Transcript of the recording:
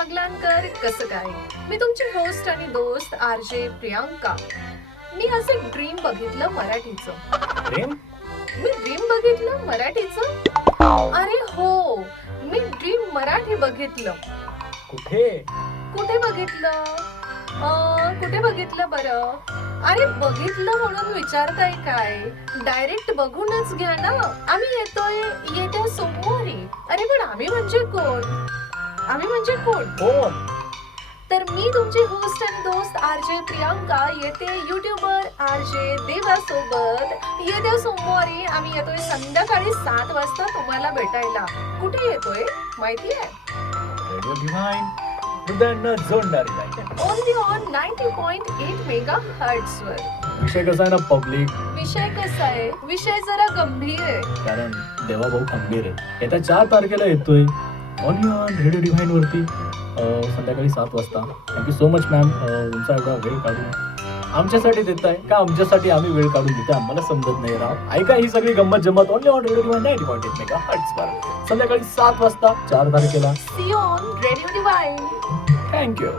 बागलांकर कसं काय? मी तुमची होस्ट आणि दोस्त आर जे प्रियांका. मी आज एक ड्रीम बघितलं मराठीचं. प्रेम मी ड्रीम बघितलं मराठीचं? अरे हो मी ड्रीम मराठी बघितलं. कुठे? कुठे बघितलं? अं, कुठे बघितलं बरं? अरे बघितलं म्हणून विचारताय काय? डायरेक्ट बघूनच घ्या ना. आम्ही येतोय येत्या सोमवारी. अरे पण आम्ही म्हणजे कोण? आम्ही म्हणजे कोण? कोण तर मी तुमची होस्ट आणि दोस्त आर जे प्रियांका येते युट्यूबर आर जे देवा सोबत येत्या सोमवारी आम्ही येतोय संध्याकाळी सात वाजता तुम्हाला भेटायला. कुठे येतोय? माहिती आहे? हृदयांना जोडणारी only on ninety point eight mega hertz वर. विषय कसा आहे ना पब्लिक विषय कसा आहे? विषय जरा गंभीर आहे. कारण देवा भाऊ खंबीर आहे. येत्या चार तारखेला येतोय. ऑन ऑन रेडिओ डिव्हाइन वरती. अं, संध्याकाळी सात वाजता. थँक्यू सो मच मॅम तुमचा एवढा वेळ काढून आमच्यासाठी देत आहे का आमच्यासाठी आम्ही वेळ काढून देतो आम्हाला समजत नाही राव. ऐका ही सगळी गंमत जम्मत. Only on radio divine ninety point eight mega hertz संध्याकाळी सात वाजता चार तारखेला. See on radio divine thank you